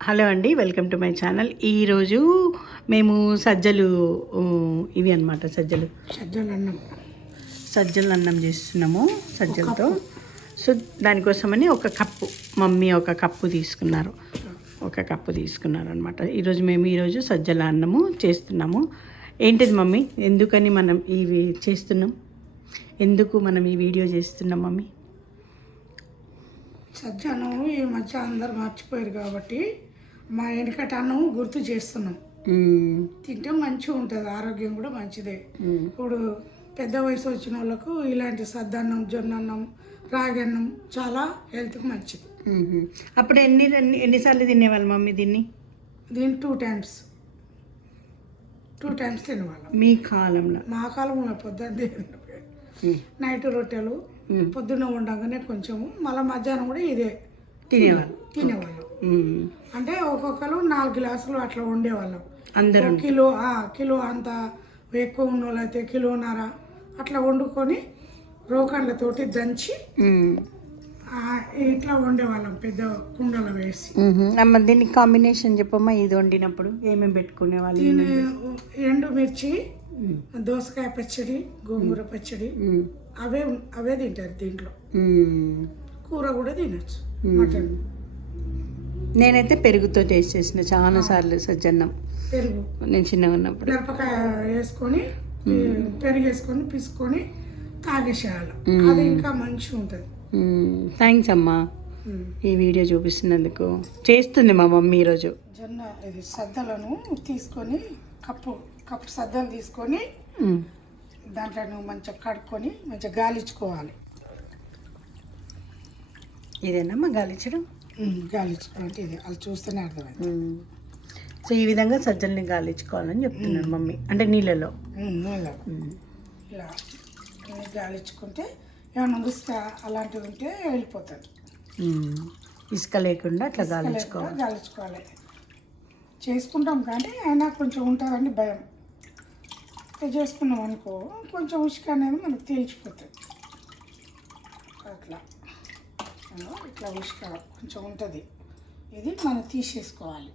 Hello అండి welcome to my channel. ఈరోజు మేము సజ్జలు ఇవి అన్నమాట సజ్జలు. సజ్జలు అన్నం. సజ్జలు అన్నం చేస్తున్నాము సజ్జలతో. సో దానికోసమని ఒక కప్పు. మమ్మీ ఒక కప్పు తీసుకున్నారు. ఒక కప్పు తీసుకున్నారు అనమాట ఈరోజు మేము ఈరోజు సజ్జల అన్నము చేస్తున్నాము. ఏంటిది మమ్మీ? ఎందుకని మనం ఇవి చేస్తున్నాం? ఎందుకు మనం ఈ వీడియో చేస్తున్నాం మమ్మీ? సజ్జ అన్నం ఈ మధ్య అందరు మర్చిపోయారు కాబట్టి మా వెనకట అన్నం గుర్తు చేస్తున్నాం. తింటే మంచిగా ఉంటుంది ఆరోగ్యం కూడా మంచిదే. ఇప్పుడు పెద్ద వయసు వచ్చిన వాళ్ళకు ఇలాంటి సద్దన్నం జొన్న అన్నం రాగి అన్నం చాలా హెల్త్కి మంచిది. అప్పుడు ఎన్ని ఎన్ని- ఎన్నిసార్లు తినేవాళ్ళు మమ్మీ దీన్ని దీన్ని టూ టైమ్స్ టూ టైమ్స్ తినేవాళ్ళం మీ కాలంలో మా కాలంలో పొద్దున్న. నైట్ రొట్టెలు. పొద్దున్న ఉండగానే కొంచెము మళ్ళీ మధ్యాహ్నం కూడా ఇదే తినేవాళ్ళు తినేవాళ్ళం. అంటే ఒక్కొక్కరు నాలుగు గ్లాసులు అట్లా ఉండేవాళ్ళం అందరూ కిలో కిలో అంత ఎక్కువ ఉన్న వాళ్ళైతే కిలోన్నర అట్లా వండుకొని రోకళ్ళతోటి దంచి ఇట్లా వండేవాళ్ళం పెద్ద కుండలో వేసి మ్మ్. అమ్మ దీనికి కాంబినేషన్ చెప్పమ్మా ఇది వండినప్పుడు ఏమేమి పెట్టుకునే వాళ్ళు దీని ఎండుమిర్చి మ్మ్. దోసకాయ పచ్చడి గోంగూర పచ్చడి. అవే అవే తింటారు దీంట్లో. కూర కూడా తినచ్చు. మటన్. నేనైతే పెరుగుతో టేస్ట్ చేసిన చాలా సార్లు సజ్జన్నం. పెరుగు. నేను చిన్నగా ఉన్నప్పుడు. మిరపకాయ వేసుకొని పెరుగు వేసుకొని పిసుకొని తాగేసేయాలి. అది ఇంకా మంచిగా ఉంటుంది. థ్యాంక్స్ అమ్మా. ఈ వీడియో చూపిస్తున్నందుకు. చేస్తుంది మా మమ్మీ ఈరోజు. జొన్న ఇది సద్దలను తీసుకొని కప్పు కప్పు సద్దలు తీసుకొని. దాంట్లో నువ్వు మంచిగా కడుక్కొని మంచిగా గాలించుకోవాలి. ఇదేనమ్మా గాలించడం? గాలించుకోవాలంటే ఇది. అది చూస్తేనే అర్థమైంది. సో ఈ విధంగా సజ్జల్ని గాలించుకోవాలని చెప్తున్నాను మమ్మీ. అంటే నీళ్ళలో? ఉమ్, ఇలా గాలించుకుంటే ఏమైనా ఉసుక అలాంటివి ఉంటే వెళ్ళిపోతుంది. ఇసుక లేకుండా అట్లా గాలించుకోవాలి. గాలించుకోవాలి. చేసుకుంటాం కానీ అయినా కొంచెం ఉంటుందని భయం. ఇట్లా చేసుకున్నాం అనుకో కొంచెం ఉసుక అనేది మనకు తేల్చిపోతుంది. అట్లా. ఇట్లా ఉసుక కొంచెం ఉంటుంది. ఇది మనం తీసేసుకోవాలి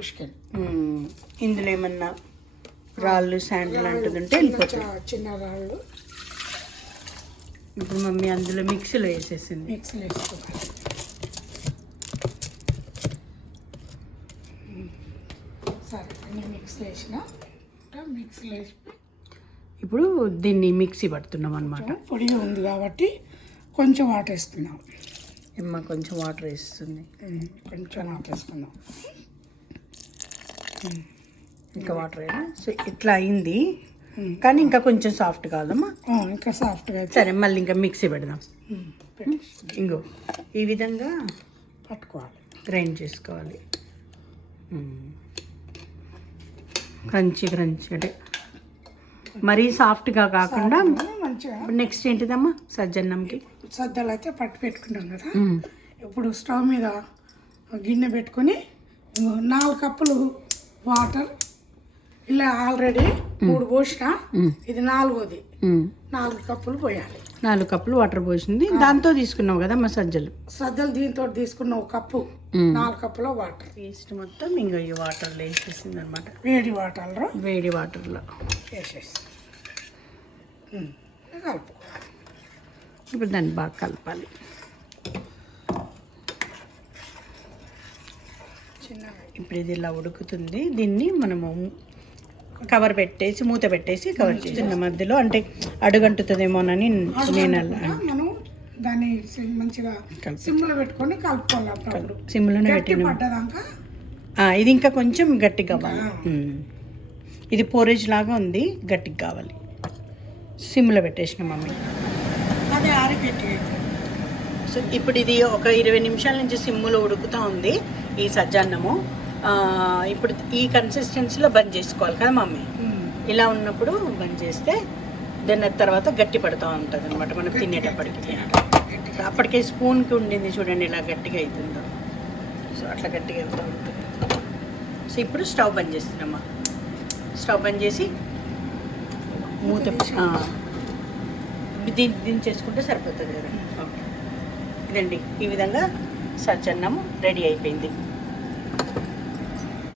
ఉసుకని. ఇందులో ఏమన్నా రాళ్ళు శాండ్ లాంటిది ఉంటే వెళ్ళిపోతుంది చిన్న రాళ్ళు. ఇప్పుడు మమ్మీ అందులో మిక్సీలో వేసేసింది. మిక్సీలో వేసుకోవాలి సరే అన్ని మిక్సీలో వేసిన మిక్సీలో వేసి. ఇప్పుడు దీన్ని మిక్సీ పడుతున్నాం అనమాట పొడిగా ఉంది కాబట్టి కొంచెం వాటర్ వేసుకుందాం ఎమ్మ కొంచెం వాటర్ వేస్తుంది. కొంచెం వాటర్ వేసుకుందాం ఇంకా వాటర్ అయినా సో ఇట్లా అయింది. కానీ ఇంకా కొంచెం సాఫ్ట్ కాదమ్మా. ఇంకా సాఫ్ట్గా సరే మళ్ళీ ఇంకా మిక్సీ పెడదాం. ఇంకో ఈ విధంగా పట్టుకోవాలి. గ్రైండ్ చేసుకోవాలి. క్రంచి క్రంచి అంటే మరీ సాఫ్ట్గా కాకుండా మంచిగా. నెక్స్ట్ ఏంటిదమ్మా? సజ్జన్నంకి. సద్దలు అయితే పట్టు పెట్టుకుంటాం కదా. ఇప్పుడు స్టవ్ మీద గిన్నె పెట్టుకొని నాలుగు కప్పులు వాటర్ ఇలా ఆల్రెడీ మూడు పోసిన. ఇది నాలుగోది. నాలుగు కప్పులు పోయాలి. నాలుగు కప్పులు వాటర్ పోసింది. దాంతో తీసుకున్నావు కదా మా సజ్జలు సద్దలు దీంతో తీసుకున్న ఒక కప్పు. నాలుగు కప్పుల వాటర్. పేస్ట్ మొత్తం ఇంకా ఈ వాటర్లో వేసేసింది అనమాట వేడి వాటర్లో వేడి వాటర్లో. వేసేసి ఉమ్, కలుపు. ఇప్పుడు దాన్ని బాగా కలపాలి. చిన్నగా. ఇప్పుడు ఇది ఇలా ఉడుకుతుంది. దీన్ని మనము కవర్ పెట్టేసి మూత పెట్టేసి కవర్ చేస్తున్న మధ్యలో అంటే అడుగంటుతుందేమోనని నేను అలా మనం దాన్ని మంచిగా సిమ్లో పెట్టుకొని కలుపుకోవాలి సిమ్లోనే పెట్టిన. ఇది ఇంకా కొంచెం గట్టిగా కావాలి. ఇది పోరేజ్ లాగా ఉంది గట్టిగా కావాలి. సిమ్లో పెట్టేసిన మమ్మీ. అది ఆరిపెట్టి. సో ఇప్పుడు ఇది ఒక ఇరవై నిమిషాల నుంచి సిమ్ములో ఉడుకుతూ ఉంది ఈ సజ్జన్నము. ఇప్పుడు ఈ కన్సిస్టెన్సీలో బంద్ చేసుకోవాలి కదా మమ్మీ? ఇలా ఉన్నప్పుడు బంద్ చేస్తే దాని తర్వాత గట్టి పడుతూ ఉంటుంది అనమాట మనం తినేటప్పటికి. అప్పటికే స్పూన్కి ఉండింది చూడండి ఇలా గట్టిగా అవుతుందో సో అట్లా గట్టిగా అవుతూ ఉంటుంది. సో ఇప్పుడు స్టవ్ బంద్ చేస్తున్నామా? స్టవ్ బంద్ చేసి మూత ఆ, దీన్ని దించేసుకుంటే సరిపోతుంది కదా. ఓకే. ఇదండి. ఈ విధంగా సజ్జన్నం రెడీ అయిపోయింది.